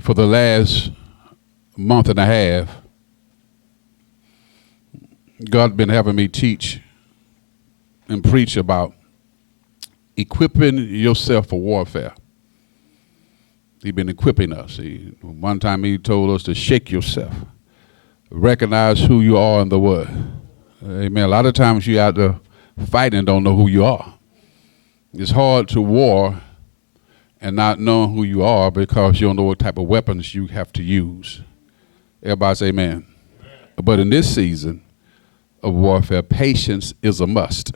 For the last month and a half, God's been having me teach and preach about equipping yourself for warfare. He's been equipping us. One time he told us to shake yourself, recognize who you are in the word. Amen. A lot of times you out there fighting and don't know who you are. It's hard to war and not know who you are because you don't know what type of weapons you have to use. Everybody say amen. But in this season of warfare, patience is a must.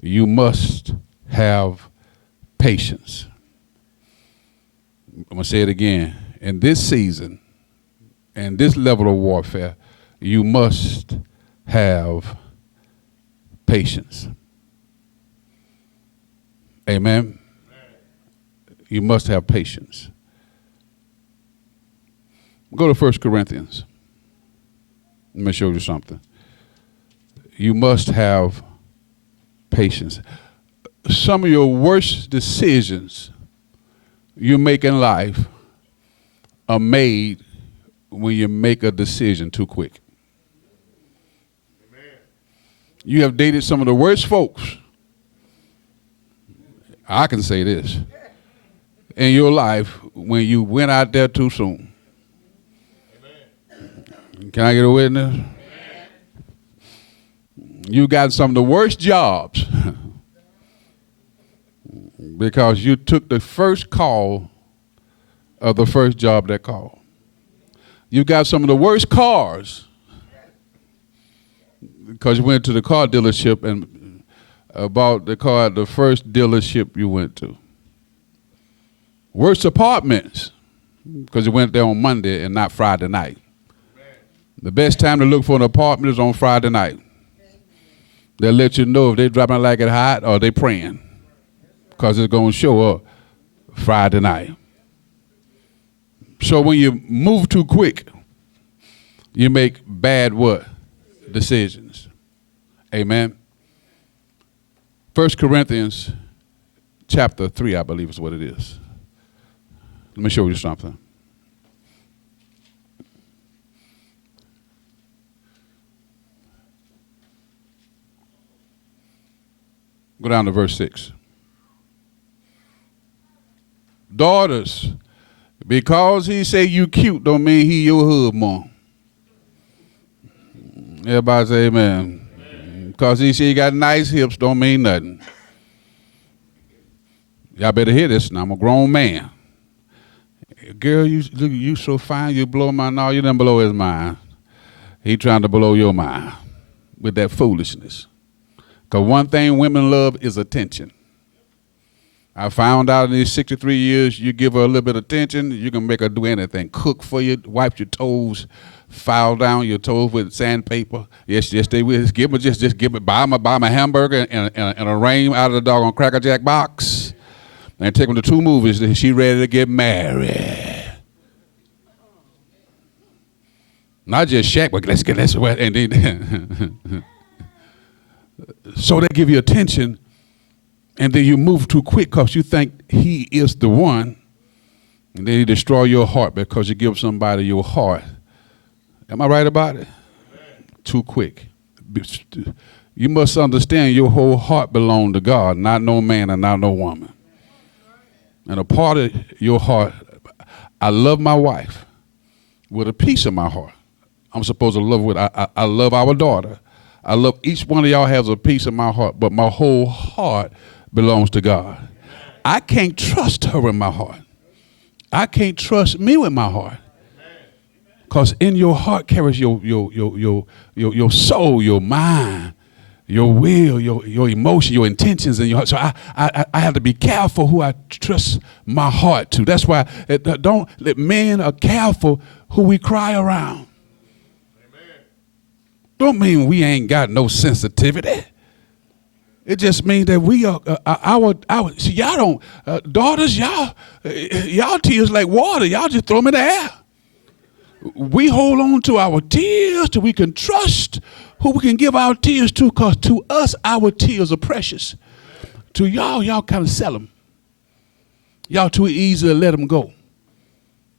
You must have patience. I'm going to say it again. In this season, and this level of warfare, you must have patience. Amen. You must have patience. Go to 1 Corinthians. Let me show you something. You must have patience. Some of your worst decisions you make in life are made when you make a decision too quick. Amen. You have dated some of the worst folks, I can say this, in your life when you went out there too soon. Amen. Can I get a witness? Amen. You got some of the worst jobs because you took the first call of the first job that called. You got some of the worst cars because you went to the car dealership and bought the car at the first dealership you went to. Worst apartments because you went there on Monday and not Friday night. The best time to look for an apartment is on Friday night. They'll let you know if they dropping like it hot or they praying because it's going to show up Friday night. So when you move too quick, you make bad what? Decisions. Amen. 1 Corinthians chapter 3, I believe is what it is. Let me show you something. Go down to verse 6. Daughters, because he say you cute don't mean he your hood mom. Everybody say amen. Because he say you got nice hips don't mean nothing. Y'all better hear this now. I'm a grown man. Girl, you so fine, you blow my mind. You didn't blow his mind. He trying to blow your mind with that foolishness. Because one thing women love is attention. I found out in these 63 years, you give her a little bit of attention, you can make her do anything. Cook for you, wipe your toes, file down your toes with sandpaper. Yes, they will. Just give me, buy my hamburger and a rain out of the doggone Cracker Jack box, and take them to 2 movies. She ready to get married. Not just Shaq, but let's and then so they give you attention. And then you move too quick because you think he is the one. And then he destroy your heart because you give somebody your heart. Am I right about it? Amen. Too quick. You must understand your whole heart belongs to God, not no man and not no woman. And a part of your heart, I love my wife with a piece of my heart. I'm supposed to love with, I love our daughter. I love each one of y'all has a piece of my heart, but my whole heart belongs to God. I can't trust her with my heart. I can't trust me with my heart. Because in your heart carries your soul, your mind, your will, your emotion, your intentions in your heart. So I have to be careful who I trust my heart to. That's why men are careful who we cry around. Don't mean we ain't got no sensitivity. It just means that we are see, y'all don't daughters, y'all tears like water. Y'all just throw them in the air. We hold on to our tears till we can trust who we can give our tears to, because to us our tears are precious. To y'all kind of sell them. Y'all too easy to let them go.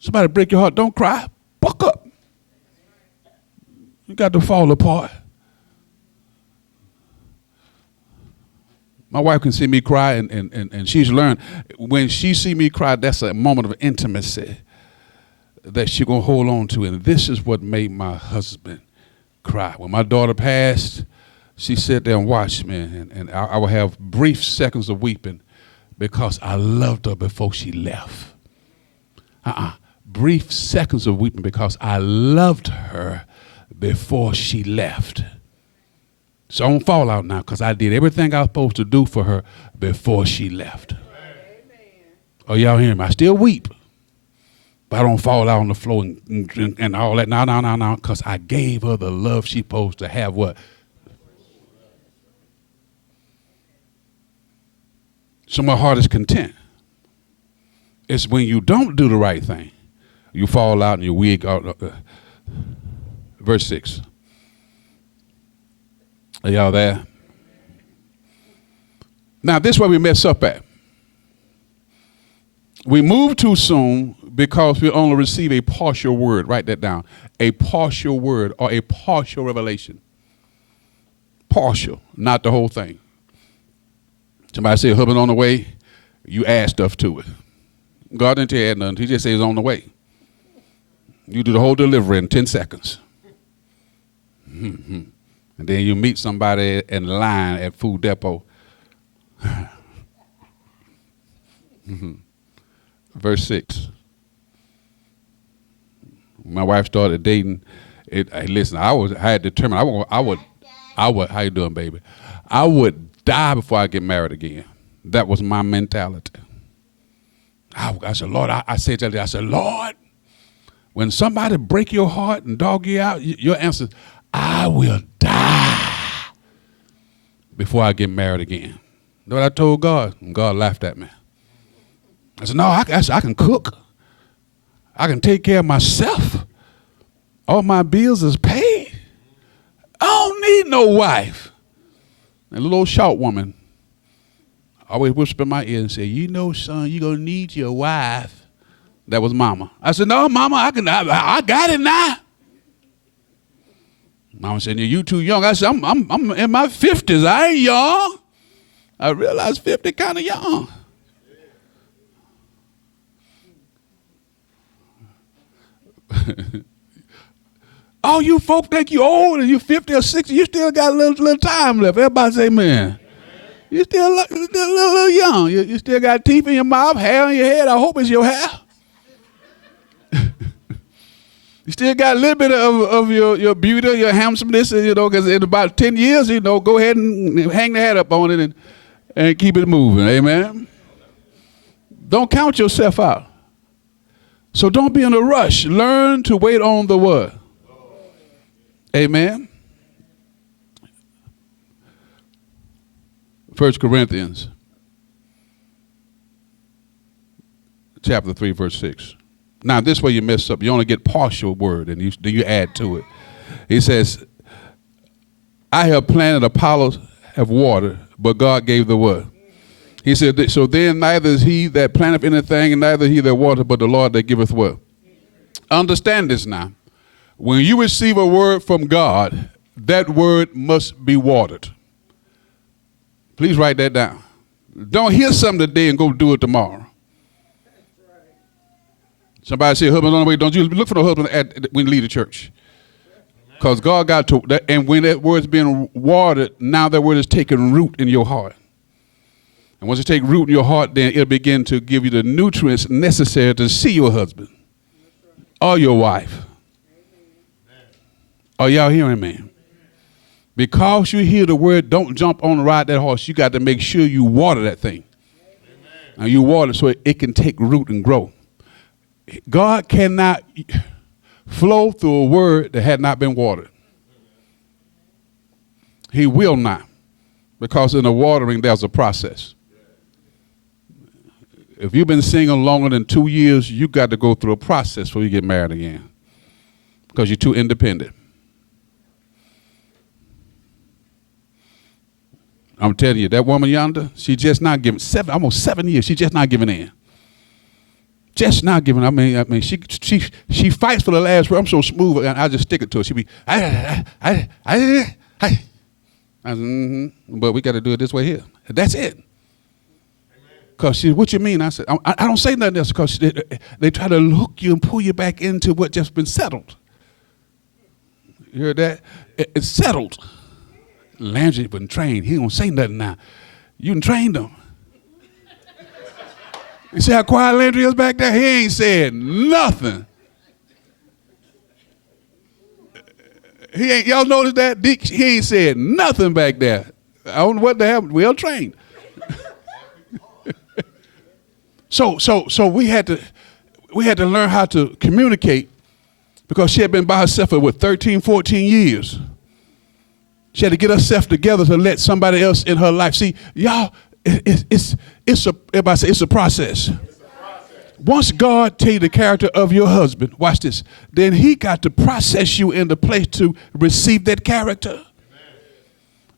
Somebody break your heart, don't cry. Buck up. You got to fall apart. My wife can see me cry, and she's learned when she see me cry, that's a moment of intimacy that she's going to hold on to. And this is what made my husband cry. When my daughter passed, she sat there and watched me, and I would have brief seconds of weeping because I loved her before she left. Brief seconds of weeping because I loved her before she left. So I don't fall out now because I did everything I was supposed to do for her before she left. Amen. Oh, y'all hear me? I still weep, but I don't fall out on the floor and all that. No, because I gave her the love she's supposed to have. What? So my heart is content. It's when you don't do the right thing, you fall out and you're weak. Verse 6. Are y'all there? Now, this is where we mess up at. We move too soon because we only receive a partial word. Write that down. A partial word or a partial revelation. Partial, not the whole thing. Somebody say, husband on the way, you add stuff to it. God didn't tell you add nothing. He just said it's on the way. You do the whole delivery in 10 seconds. And then you meet somebody in line at Food Depot. Verse 6. When my wife started dating, listen, I had determined I would, how you doing, baby? I would die before I get married again. That was my mentality. I said, Lord, I said that day, I said, Lord, when somebody break your heart and dog you out, your answer is, I will die before I get married again. You know what I told God? And God laughed at me. I said, no, I can cook. I can take care of myself. All my bills is paid. I don't need no wife. And a little old short woman always whispered in my ear and said, you know, son, you're going to need your wife. That was Mama. I said, no, Mama, I got it now. Mama said, you too young. I said, I'm in my 50s. I ain't young. I realized 50 kind of young. All you folk think you old and you 50 or 60, you still got a little time left. Everybody say amen. You still a little young. You still got teeth in your mouth, hair on your head. I hope it's your hair. You still got a little bit of your beauty, your handsomeness, because in about 10 years, go ahead and hang the hat up on it and keep it moving. Amen. Don't count yourself out. So don't be in a rush. Learn to wait on the word. Amen. 1 Corinthians chapter 3, verse 6. Now, this way you mess up. You only get partial word, and you add to it. He says, I have planted, Apollos have watered, but God gave the word. He said, so then neither is he that planteth anything, and neither he that watereth, but the Lord that giveth what? Understand this now. When you receive a word from God, that word must be watered. Please write that down. Don't hear something today and go do it tomorrow. Somebody say, husband on the way, don't you look for no husband when you leave the church. Because God got to, and when that word's being watered, now that word is taking root in your heart. And once it takes root in your heart, then it'll begin to give you the nutrients necessary to see your husband or your wife. Are y'all hearing me? Because you hear the word, don't jump on and ride that horse. You got to make sure you water that thing. And you water it so it can take root and grow. God cannot flow through a word that had not been watered. He will not, because in the watering there's a process. If you've been singing longer than 2 years, you got to go through a process before you get married again, because you're too independent. I'm telling you, that woman yonder, she just not giving almost 7 years. She's just not giving in. Just not giving. I mean, she fights for the last word. I'm so smooth, and I just stick it to her. She be, I said, but we got to do it this way here. That's it. Because she, what you mean? I said, I don't say nothing else because they try to hook you and pull you back into what just been settled. You heard that? It's settled. Landry been trained. He don't say nothing now. You done trained him. You see how quiet Landry is back there? He ain't said nothing. He ain't. Y'all notice that? He ain't said nothing back there. I don't know what the hell. Well trained. So we had to learn how to communicate because she had been by herself for 13, 14 years. She had to get herself together to let somebody else in her life. See, y'all, everybody say it's a process. Once God tell you the character of your husband, watch this, then he got to process you in the place to receive that character. Amen.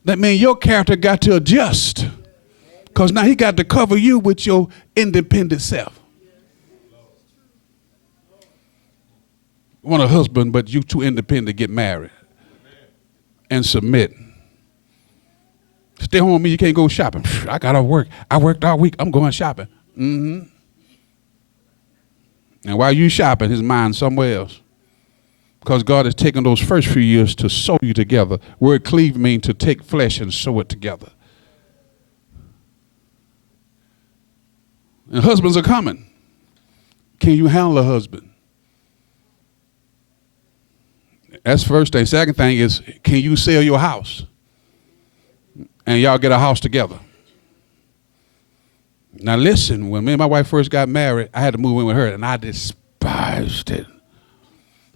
That means your character got to adjust because now he got to cover you with your independent self. Want a husband, but you too independent to get married. And submit. Stay home with me, you can't go shopping. I got to work. I worked all week. I'm going shopping. Mm-hmm. And while you shopping, his mind somewhere else. Because God has taken those first few years to sew you together. Word cleave means to take flesh and sew it together. And husbands are coming. Can you handle a husband? That's the first thing. Second thing is, can you sell your house? And y'all get a house together. Now listen, when me and my wife first got married, I had to move in with her, and I despised it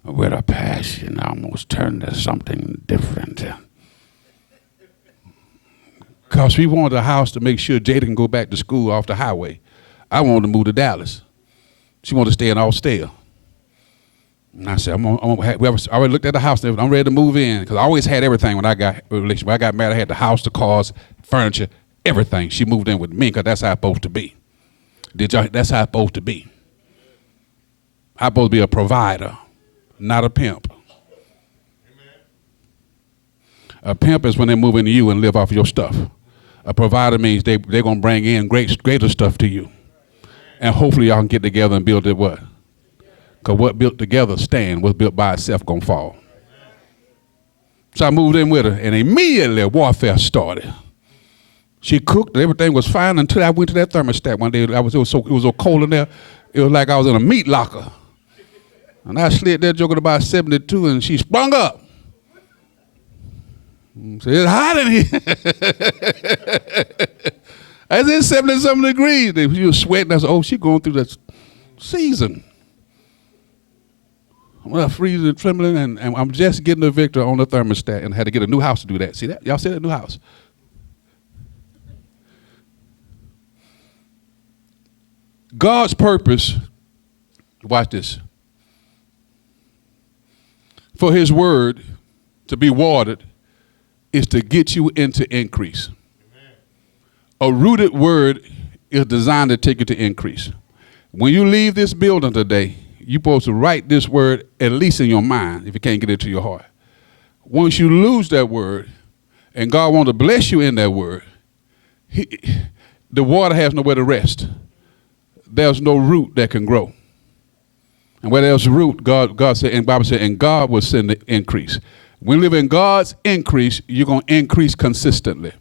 with a passion. I almost turned to something different. Because we wanted a house to make sure Jada can go back to school off the highway. I wanted to move to Dallas. She wanted to stay in Austell. And I said, we already looked at the house. I'm ready to move in because I always had everything when I got a relationship. When I got married, I had the house, the cars, furniture, everything. She moved in with me because that's how it's supposed to be. That's how it's supposed to be. I'm supposed to be a provider, not a pimp. Amen. A pimp is when they move into you and live off your stuff. A provider means they're going to bring in greater stuff to you. And hopefully y'all can get together and build it what? Because what built together stand, what's built by itself going to fall. So I moved in with her, and immediately warfare started. She cooked, everything was fine until I went to that thermostat one day. It was so cold in there, it was like I was in a meat locker. And I slid that joke at about 72, and she sprung up. Said, it's hot in here. I said, it's 70-something degrees. She was sweating. I said, oh, she's going through that season. I'm freezing and trembling, and I'm just getting a victor on the thermostat and had to get a new house to do that. See that? Y'all see that new house? God's purpose, watch this, for his word to be watered is to get you into increase. Amen. A rooted word is designed to take you to increase. When you leave this building today, you're supposed to write this word at least in your mind if you can't get it to your heart. Once you lose that word and God wants to bless you in that word, the water has nowhere to rest. There's no root that can grow. And where there's a root, God said, and the Bible said, and God will send the increase. When you live in God's increase, you're going to increase consistently.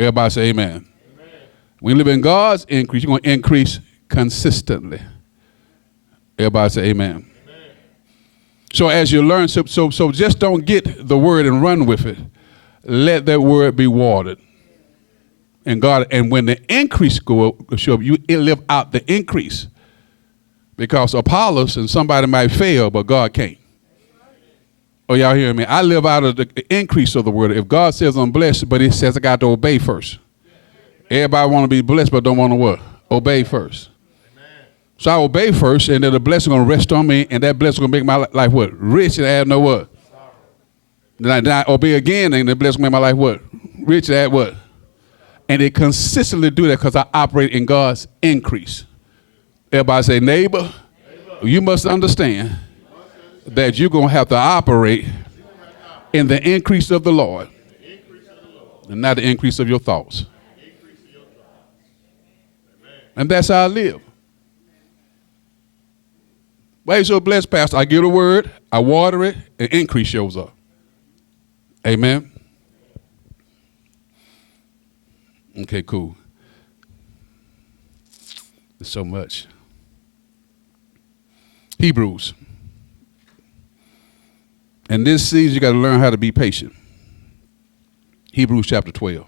Everybody say amen. Amen. When you live in God's increase, you're going to increase consistently. Everybody say amen. Amen. So as you learn, so just don't get the word and run with it. Let that word be watered. And God, and when the increase show up, you live out the increase. Because Apollos and somebody might fail, but God can't. Oh, y'all hearing me? I live out of the increase of the word. If God says I'm blessed, but he says I got to obey first. Everybody want to be blessed, but don't want to what? Obey first. So I obey first, and then the blessing going to rest on me, and that blessing going to make my life what? Rich and add no what? Then I obey again, and the blessing make my life what? Rich and add what? And it consistently do that because I operate in God's increase. Everybody say, neighbor, you must understand that you're going to have to operate in the increase of the Lord and not the increase of your thoughts. And that's how I live. Why are you so blessed, Pastor? I give a word, I water it, and increase shows up. Amen. Okay, cool. There's so much. Hebrews. In this season, you got to learn how to be patient. Hebrews chapter 12.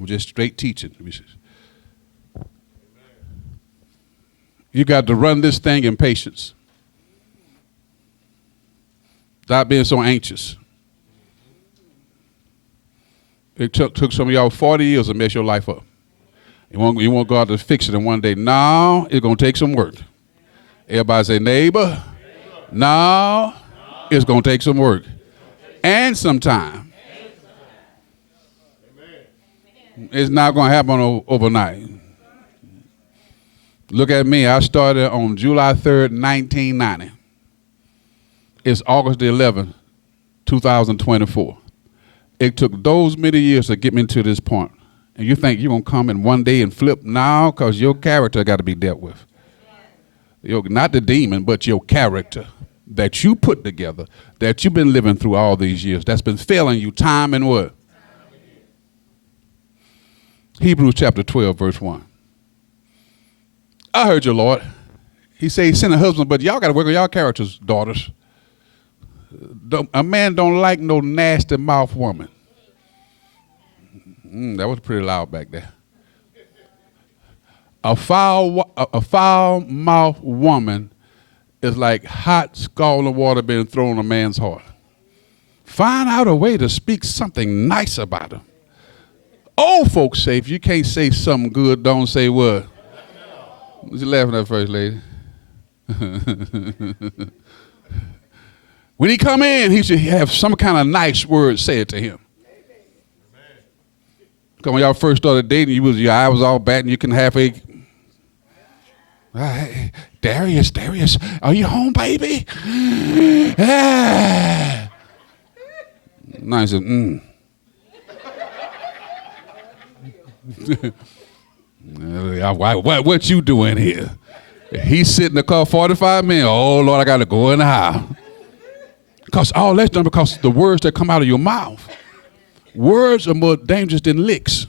I'm just straight teaching. You got to run this thing in patience. Stop being so anxious. It took some of y'all 40 years to mess your life up. You want God to fix it in one day. Now it's going to take some work. Everybody say, neighbor, now it's going to take some work and some time. It's not going to happen overnight. Look at me. I started on July 3rd, 1990. It's August the 11th, 2024. It took those many years to get me to this point. And you think you're going to come in one day and flip now because your character got to be dealt with. Not the demon, but your character that you put together, that you've been living through all these years, that's been failing you time and what? Hebrews chapter 12, verse 1. I heard you, Lord. He said he sent a husband, but y'all got to work on y'all characters, daughters. A man don't like no nasty mouth woman. That was pretty loud back there. A foul mouth woman is like hot scalding water being thrown on a man's heart. Find out a way to speak something nice about him. Old folks say if you can't say something good, don't say what? What you laughing at, first lady? When he come in, he should have some kind of nice word said to him. Because when y'all first started dating, your eye was all bad and you can halfway. Hey, Darius, are you home, baby? Yeah. Now he said, What you doing here? He's sitting in the car 45 minutes. Oh, Lord, I got to go in the house. Because all that's done because the words that come out of your mouth. Words are more dangerous than licks.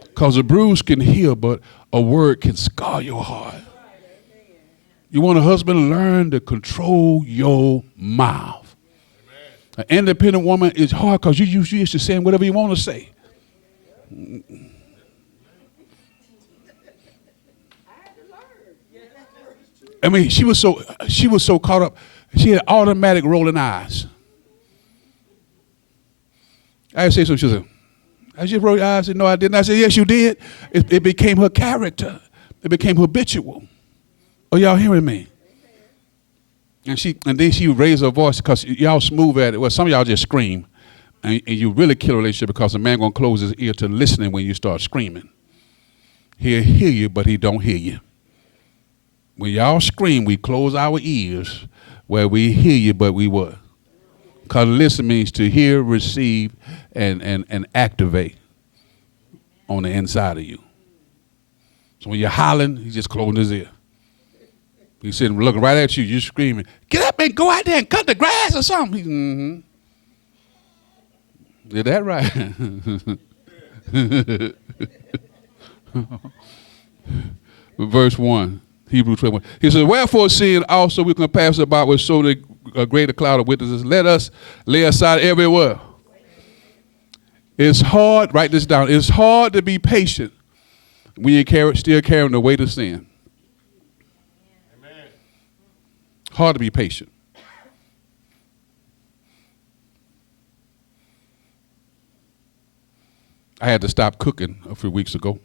Because a bruise can heal, but a word can scar your heart. You want a husband, learn to control your mouth. An independent woman is hard because you used to saying whatever you want to say. I mean, she was so caught up. She had automatic rolling eyes. I say something. She said, I just rolled your eyes. I said, no, I didn't. I said, yes, you did. It became her character. It became habitual. Are y'all hearing me? And then she raised her voice because y'all smooth at it. Well, some of y'all just scream. And you really kill a relationship because a man going to close his ear to listening when you start screaming. He'll hear you, but he don't hear you. When y'all scream, we close our ears where we hear you, but we what? Because listen means to hear, receive, and activate on the inside of you. So when you're hollering, he's just closing his ear. He's sitting looking right at you, you're screaming, get up and go out there and cut the grass or something. Is that right? Verse 1. Hebrews 12. He says, wherefore seeing also we can pass about with so a greater cloud of witnesses, let us lay aside every word. It's hard, write this down, it's hard to be patient when you're still carrying the weight of sin. Amen. Hard to be patient. I had to stop cooking a few weeks ago.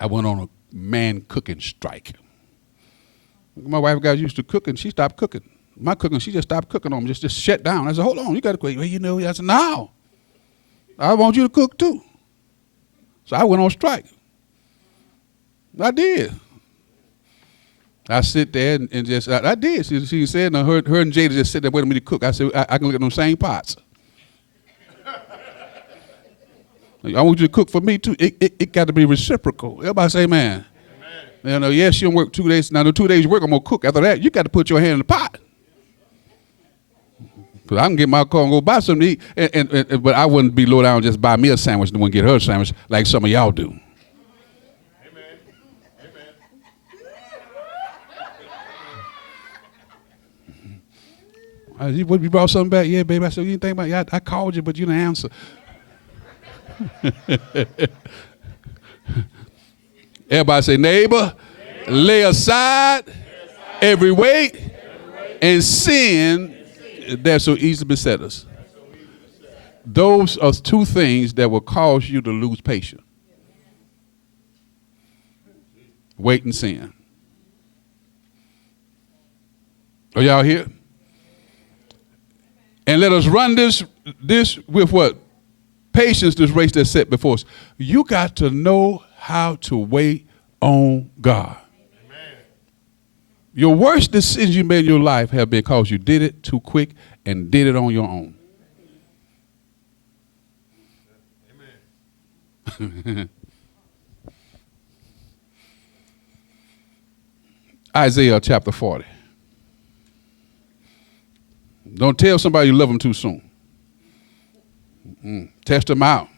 I went on a man cooking strike. My wife got used to cooking. She stopped cooking. My cooking, she just stopped cooking on me, just shut down. I said, hold on, you got to cook. Well, you know, I said, no, I want you to cook too. So I went on strike. I did. I sit there and just, I did. She said, her and Jada just sit there waiting for me to cook. I said, I can look at them same pots. I want you to cook for me too. It got to be reciprocal. Everybody say, man. You know, yes, you don't work 2 days. Now, the 2 days you work, I'm going to cook. After that, you got to put your hand in the pot. Because I can get my car and go buy something to eat. But I wouldn't be low down and just buy me a sandwich and wouldn't get her a sandwich like some of y'all do. What, you brought something back? Yeah, baby. I said, you didn't think about it? Yeah, I called you, but you didn't answer. Everybody say, neighbor, lay aside every weight and sin that so easily beset us. Those are two things that will cause you to lose patience. Weight and sin. Are y'all here? And let us run this with what? Patience, this race that's set before us. You got to know how to wait on God. Amen. Your worst decisions you made in your life have been because you did it too quick and did it on your own. Amen. Isaiah chapter 40. Don't tell somebody you love them too soon. Test them out.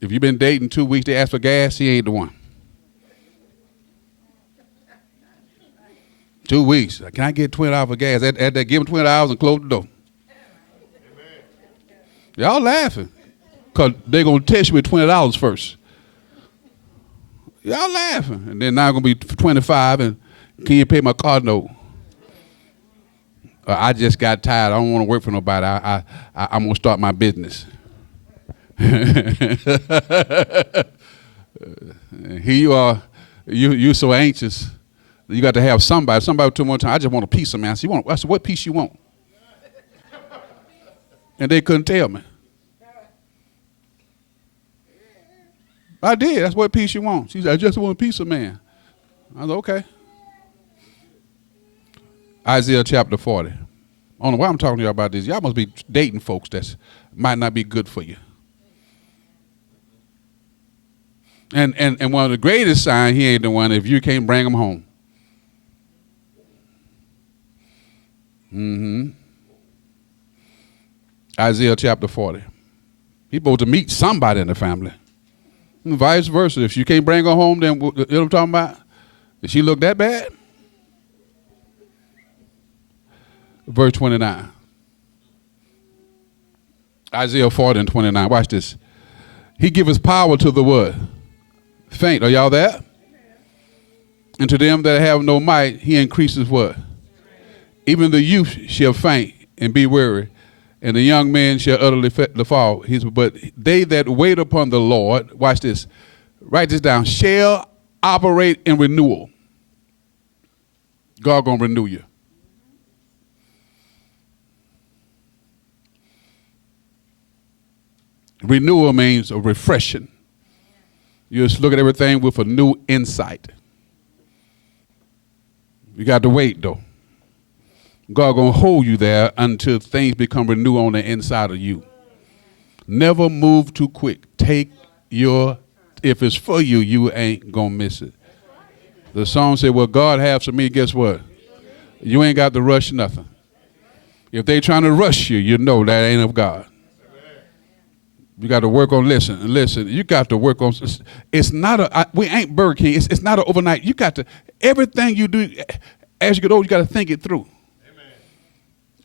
If you've been dating 2 weeks, they ask for gas, he ain't the one. 2 weeks. Can I get $20 for gas? At that, give them $20 and close the door. Amen. Y'all laughing because they're going to test you with $20 first. Y'all laughing. And then now going to be 25 and can you pay my car note? I just got tired. I don't want to work for nobody. I'm going to start my business. Here you are. You're so anxious. You got to have somebody. Somebody told me one time, I just want a pizza, man. I said, what piece you want? And they couldn't tell me. I did. That's what piece you want. She said, I just want a pizza, man. I was okay. Isaiah chapter 40. I don't know why I'm talking to y'all about this. Y'all must be dating folks that might not be good for you. And one of the greatest signs, he ain't the one if you can't bring him home. Isaiah chapter 40. He's supposed to meet somebody in the family. And vice versa. If you can't bring her home, then you know what I'm talking about? Did she look that bad? Verse 29. Isaiah 40 and 29. Watch this. He giveth power to the what? Faint. Are y'all there? And to them that have no might, he increases what? Even the youth shall faint and be weary, and the young man shall utterly fall. But they that wait upon the Lord, watch this, write this down, shall operate in renewal. God gonna renew you. Renewal means a refreshing. You just look at everything with a new insight. You got to wait, though. God going to hold you there until things become renewed on the inside of you. Never move too quick. Take your, if it's for you, you ain't going to miss it. The song said, well, God has for me, guess what? You ain't got to rush nothing. If they trying to rush you, you know that ain't of God. You got to work on, listen, you got to work on, it's not we ain't Burger King, it's not an overnight. You got to, everything you do, as you get older, you got to think it through. Amen.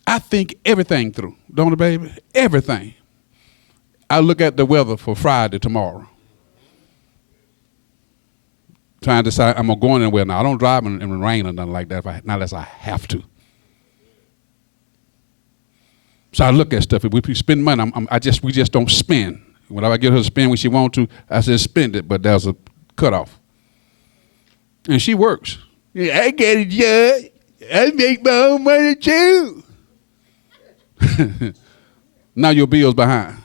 I think everything through, don't I, baby? Everything. I look at the weather for Friday tomorrow. Trying to decide, I'm going to go anywhere now. I don't drive in the rain or nothing like that, not unless I have to. So I look at stuff. If we spend money, we just don't spend. Whenever I get her to spend when she wants to, I said spend it, but there's a cutoff. And she works. Yeah, I get it, Judge. I make my own money too. Now your bill's behind.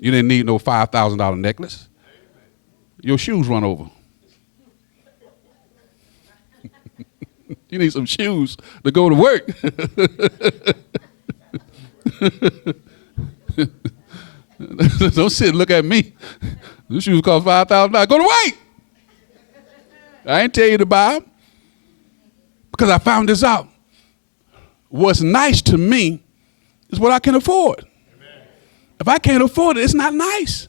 You didn't need no $5,000 necklace. Your shoes run over. You need some shoes to go to work. Don't sit and look at me. Those shoes cost $5,000. Go to work. I ain't tell you to buy them because I found this out. What's nice to me is what I can afford. Amen. If I can't afford it, it's not nice.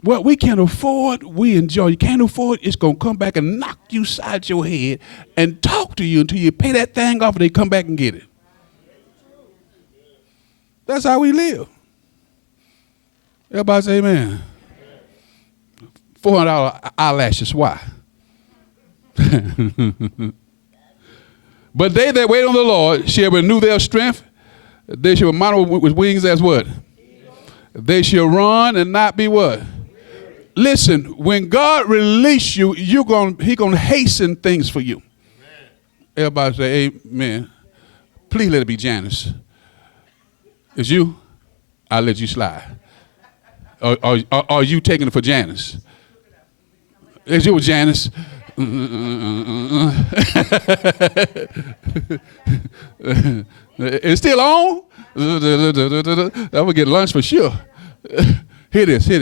What we can afford, we enjoy. You can't afford it, it's going to come back and knock you side your head and talk to you until you pay that thing off and they come back and get it. That's how we live. Everybody say amen. $400 eyelashes, why? But they that wait on the Lord shall renew their strength. They shall mount with wings as what? They shall run and not be what? Listen, when God release you, He gonna hasten things for you. Amen. Everybody say amen. Please let it be Janice. It's you? I'll let you slide. Or are you taking it for Janice? It's you, Janice. It's still on? I'm gonna get lunch for sure. Hear this. Y'all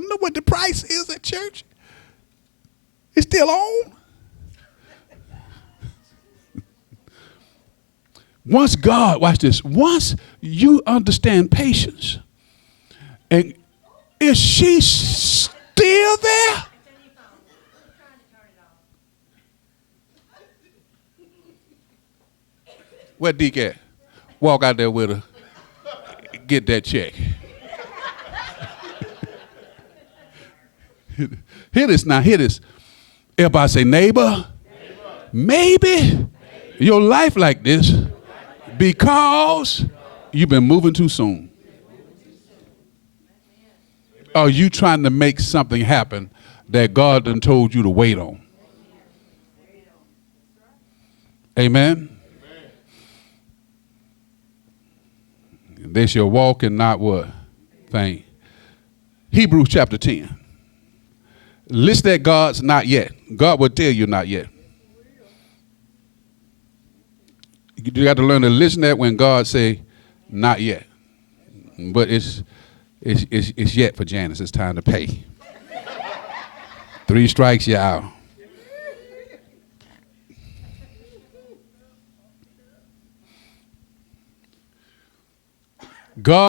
know what the price is at church? It's still on? Once God, watch this, once you understand patience, and is she still there? Where Deke at? Walk out there with her. Get that check. Hear this now, hear this. Everybody say, neighbor, maybe your life like this because you've been moving too soon. Are you trying to make something happen that God done told you to wait on? Amen? They shall walk and not what? Faint. Hebrews chapter 10. List that God's not yet. God will tell you not yet. You got to learn to listen to that when God say not yet. But it's yet for Janice. It's time to pay. 3 strikes, you're out. God